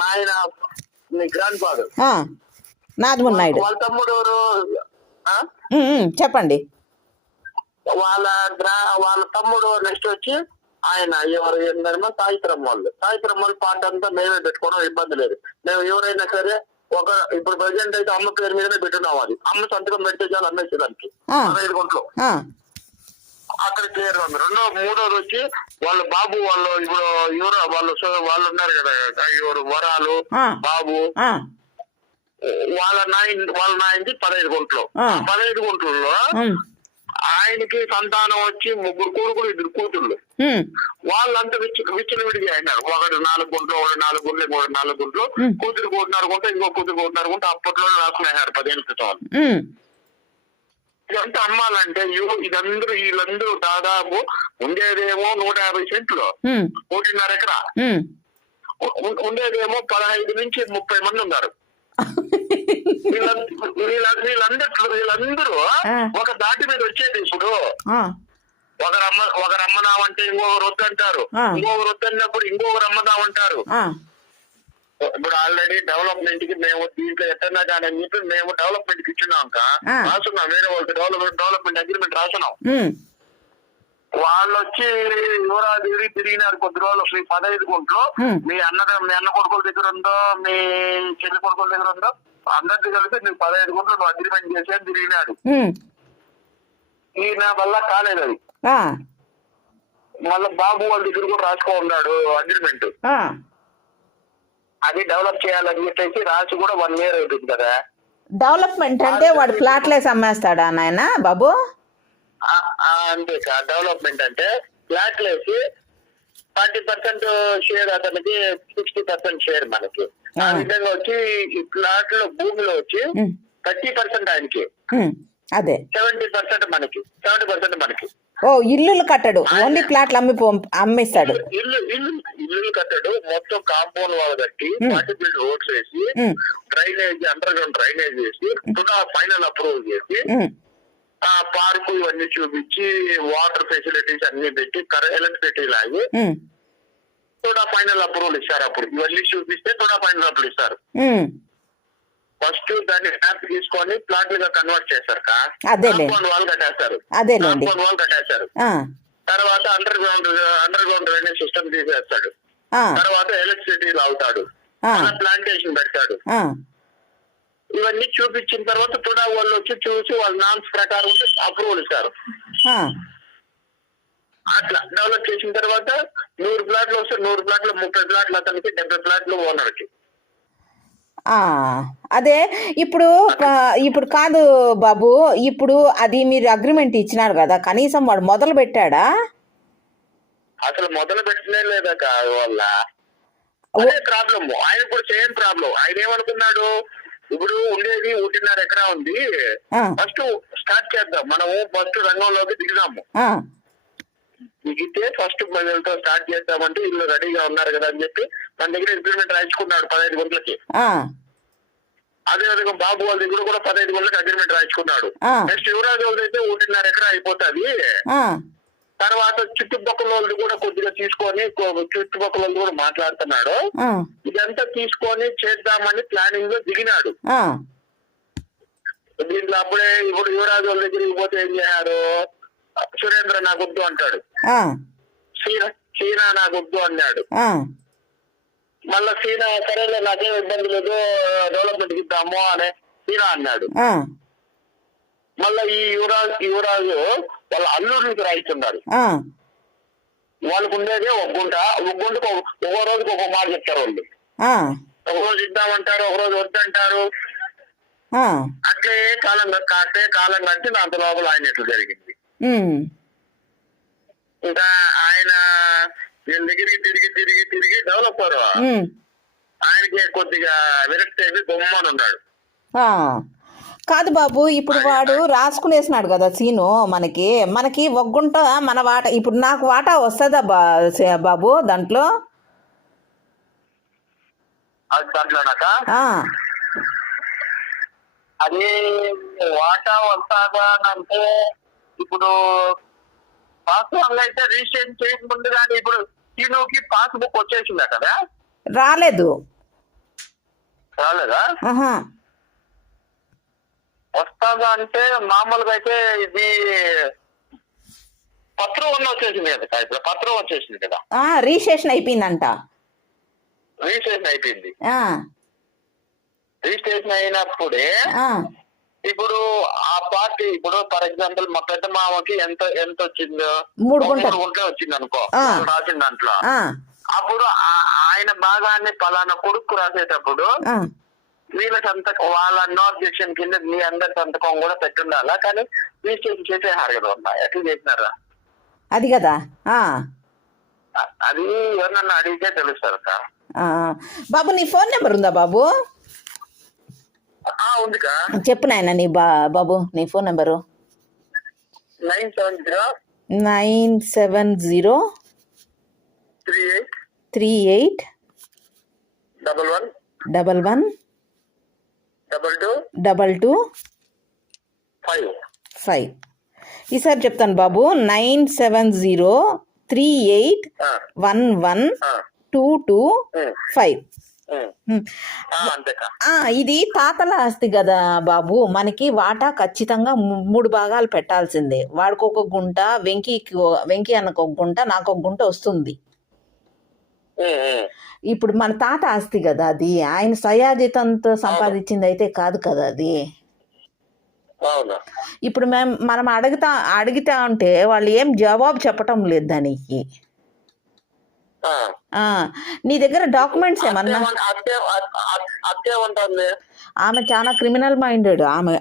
నాయన మీ grand father Nadamuni Naidu వాళ్ళ తమ్ముడు చెప్పండి. వాళ్ళ తమ్ముడు నెక్స్ట్ వచ్చి ఆయన ఎవరు ఏంటంటే సాయిత్రం వాళ్ళు పాట అంతా మేమే పెట్టుకోవడం ఇబ్బంది లేదు. మేము ఎవరైనా సరే ఇప్పుడు ప్రెసిడెంట్ అయితే అమ్మ పేరు మీదనే పెట్టున్నాం. అది అమ్మ సంతకం పెడితే చాలు అమ్మేసేదానికి 15 గుంటలు అక్కడ క్లియర్ గా ఉంది. మూడోది వచ్చి వాళ్ళ బాబు వాళ్ళు ఇప్పుడు వాళ్ళు ఉన్నారు కదా, ఎవరు వరాలు బాబు వాళ్ళ నాయనకి 15 గుంటలు. 15 గుంటల్లో ఆయనకి సంతానం వచ్చి 3 కొడుకులు 2 కూతుళ్ళు. వాళ్ళంతా విచ్చలవిడిగా అయినారు. ఒకటి 4 గుంటలు, ఒకటి 4 గుంటలు, ఇంకొకటి 4 గుంటలు, కూతురు 1.5 గుంట, ఇంకో కూతురు 1.5 గుంట అప్పట్లోనే రాసుకునేసారు 10 ఏళ్ళ క్రితం. ఇదంతా అమ్మాలంటే వీళ్ళందరూ దాదాపు ఉండేదేమో 150 సెంట్లు, 1.5 ఎకరా. ఉండేదేమో 15 నుంచి 30 మంది ఉన్నారు. వీళ్ళందరూ ఒక దాటి మీద వచ్చేది. ఇప్పుడు ఒకరు అమ్మదామంటే ఇంకొకరు వద్దంటారు, ఇంకొకరు వద్దన్నప్పుడు ఇంకొకరు అమ్మదామంటారు. ఇప్పుడు ఆల్రెడీ డెవలప్మెంట్ కి మేము దీంట్లో ఎట్టన్నా కానీ అని చెప్పి మేము డెవలప్మెంట్ కి ఇచ్చినాక రాసున్నాం. వేరే వాళ్ళకి డెవలప్మెంట్ అగ్రిమెంట్ రాసున్నాం. వాళ్ళు వచ్చి యువరాజు తిరిగినారు కొద్ది రోజులు. 15 గుంటలు మీ అన్న కొడుకుల దగ్గర ఉందో, మీ చెల్లి కొడుకుల దగ్గర ఉందో, అందరికీ కలిపి నీకు 15 గుంటలు నువ్వు అగ్రిమెంట్ చేసి తిరిగినాడు. ఈయన వల్ల కాలేదు అది. మళ్ళీ బాబు వాళ్ళ దగ్గర కూడా రాసుకో ఉన్నాడు అగ్రిమెంట్. అది డెవలప్ చేయాలని చెప్పేసి రాసి కూడా 1 year అవుతుంది కదా. డెవలప్మెంట్ అంటే వాడు ఫ్లాట్లేసి అమ్మేస్తాడా నాయన బాబు? అంతే సార్. డెవలప్మెంట్ అంటే ఫ్లాట్లేసి 40% షేర్ అతనికి, 60% షేర్ మనకి. ఆ విధంగా వచ్చి ఈ ఫ్లాట్ లో భూమిలో వచ్చి 30% ఆయనకి, అదే 70% మనకి, 70% మనకి. ఓ ఇల్లు కట్టడు, ఓన్లీ ఫ్లాట్లు అమ్మేస్తాడు. ఇల్లు కట్టడు, మొత్తం కాంపౌండ్ వాళ్ళు కట్టి 40 feet రోడ్స్ వేసి, డ్రైనేజ్ అండర్ గ్రౌండ్ డ్రైనేజ్ వేసి, ఫైనల్ అప్రూవల్ చేసి, పార్కు ఇవన్నీ చూపించి, వాటర్ ఫెసిలిటీస్ అన్ని పెట్టి, ఎలక్ట్రిసిటీ లాగి కూడా ఫైనల్ అప్రూవల్ ఇస్తారు. అప్పుడు ఇవన్నీ చూపిస్తే కూడా ఫైనల్ అప్రూవల్ ఇస్తారు. ఫస్ట్ దాన్ని స్టాంప్ తీసుకొని ప్లాట్లుగా కన్వర్ట్ చేశారు. కాంపౌండ్ వాళ్ళు కట్టేస్తారు. తర్వాత అండర్ గ్రౌండ్ డ్రైనేజ్ సిస్టమ్ తీసేస్తాడు. తర్వాత ఎలక్ట్రిసిటీ లాగుతాడు, ప్లాంటేషన్ పెడతాడు. ఇవన్నీ చూపించిన తర్వాత కూడా వాళ్ళు వచ్చి చూసి వాళ్ళ నామ్స్ ప్రకారం అప్రూవల్ ఇస్తారు. అట్లా డెవలప్ చేసిన తర్వాత 100 ప్లాట్లు వస్తే 100 ప్లాట్లు, 30 ప్లాట్లు అతనికి, 70 ప్లాట్లు ఓనర్కి. అదే ఇప్పుడు కాదు బాబు, ఇప్పుడు అది మీరు అగ్రిమెంట్ ఇచ్చినారు కదా, కనీసం వాడు మొదలు పెట్టాడా? అసలు మొదలు పెట్టినే లేదా వాళ్ళ అదే ప్రాబ్లం. ఆయన కూడా సేమ్ ప్రాబ్లం. ఆయన ఏమనుకున్నాడు, ఇప్పుడు ఉండేది 1.5 ఎకరా ఉంది, ఫస్ట్ స్టార్ట్ చేద్దాం, మనము ఫస్ట్ రంగంలోకి దిగుదాము, దిగితే ఫస్ట్ ప్రజలతో స్టార్ట్ చేద్దామంటే ఇల్లు రెడీగా ఉన్నారు కదా అని చెప్పి మన దగ్గర అగ్రిమెంట్ రాయించుకున్నాడు 15 గుంటలకి. అదే విధంగా బాబు వాళ్ళ దగ్గర కూడా 15 గుంటలకి అగ్రిమెంట్ రాయించుకున్నాడు. నెక్స్ట్ యువరాజు వాళ్ళది అయితే 1.5 ఎకరా అయిపోతుంది. తర్వాత చుట్టుపక్కల వాళ్ళు కూడా కొద్దిగా తీసుకొని, చుట్టుపక్కల వాళ్ళు కూడా మాట్లాడుతున్నాడు. ఇదంతా తీసుకొని చేద్దామని ప్లానింగ్ లో దిగినాడు. దీంట్లో అప్పుడే ఇప్పుడు యువరాజు వాళ్ళ దగ్గరికి పోతే ఏం చేశారు, సురేంద్ర నాకు వద్దు అంటాడు, సీనా నాకు వద్దు అన్నాడు. మళ్ళా సీనా సరేలే నాకేం ఇబ్బంది లేదు, డెవలప్మెంట్ ఇద్దాము అనే సీనా అన్నాడు. మళ్ళా ఈ యువరాజు వాళ్ళ అల్లుడికి రాయిస్తున్నారు. వాళ్ళకు ఉండేదే 1 గుంట, 1 గుంటకు ఒక్కో రోజుకి ఒక్కో మాట చెప్తారు వాళ్ళు. ఒక రోజు ఇద్దామంటారు, ఒక రోజు వద్దంటారు. అట్లే కాలం కంటే అంత లోపల ఆయన ఎట్లా జరిగింది. ఇంకా ఆయన వీళ్ళ దగ్గరికి తిరిగి డెవలపర్ ఆయనకి కొద్దిగా విరక్తి అయిపోయి బొమ్మని ఉన్నాడు. కాదు బాబు, ఇప్పుడు వాడు రాసుకునేసినాడు కదా సీను, మనకి 1 గుంట మన వాటా. ఇప్పుడు నాకు వాటా వస్తుందా బాబు దాంట్లో? అది వాటా వస్తాదా అంటే ఇప్పుడు వాస్తవంగా అయితే రిజిస్ట్రేషన్ చేయకముందు కానీ ఇప్పుడు సీనుకి పాస్బుక్ వచ్చేసిందా కదా? రాలేదు. రాలేదా? ఆహా. వస్తుందా అంటే మామూలుగా అయితే ఇది పత్రం ఉన్న వచ్చేసింది కదా, ఇప్పుడు పత్రం వచ్చేసింది కదా, రిజిస్ట్రేషన్ అయిపోయిందంట. రిజిస్ట్రేషన్ అయిపోయింది. ఆ, రిజిస్ట్రేషన్ అయినప్పుడే ఆ, ఇప్పుడు ఆ పార్టీ, ఇప్పుడు ఫర్ ఎగ్జాంపుల్ మా పెద్ద మామకి ఎంత ఎంత వచ్చిందో 3 గుంటలు వచ్చింది అనుకో, ఆ. రాసిన దాంట్లో. ఆ, అప్పుడు ఆయన భాగాన్ని పలానా కొడుకు రాసేటప్పుడు ఆ. వీళ్ళ సంతకం, వాళ్ళ నో అబ్జెక్షన్ కింద మీ అందరి సంతకం కూడా పెట్టుండాలా. కానీ రిజిస్ట్రేషన్ చేసేసారు కదా, ఎట్లా చేసినారా అది కదా. ఆ, అది ఎవరన్నా అడిగితే తెలుస్తారు సార్. ఆ. బాబు నీ ఫోన్ నెంబర్ ఉందా బాబు? ఉందికా. చెప్పు నాయన నీ బాబు నీ ఫోన్ నెంబరు. 970 38 11 11 22 5. 5. ఈసారి చెప్తాను బాబు. 9708112225. ఇది తాతల ఆస్తి కదా బాబు, మనకి వాటా ఖచ్చితంగా 3 భాగాలు పెట్టాల్సిందే. వాడికి ఒక గుంట, వెంకీ అన్నకు ఒక గుంట, నాకు ఒక గుంట వస్తుంది. ఇప్పుడు మన తాత ఆస్తి కదా అది, ఆయన సయాజితంతో సంపాదించింది అయితే కాదు కదా అది. ఇప్పుడు మనం అడిగితే ఉంటే వాళ్ళు ఏం జవాబు చెప్పటం లేదు దానికి. నీ దగ్గర డాక్యుమెంట్స్ ఏమన్నా? ఆమె చాలా క్రిమినల్ మైండెడ్ ఆమె.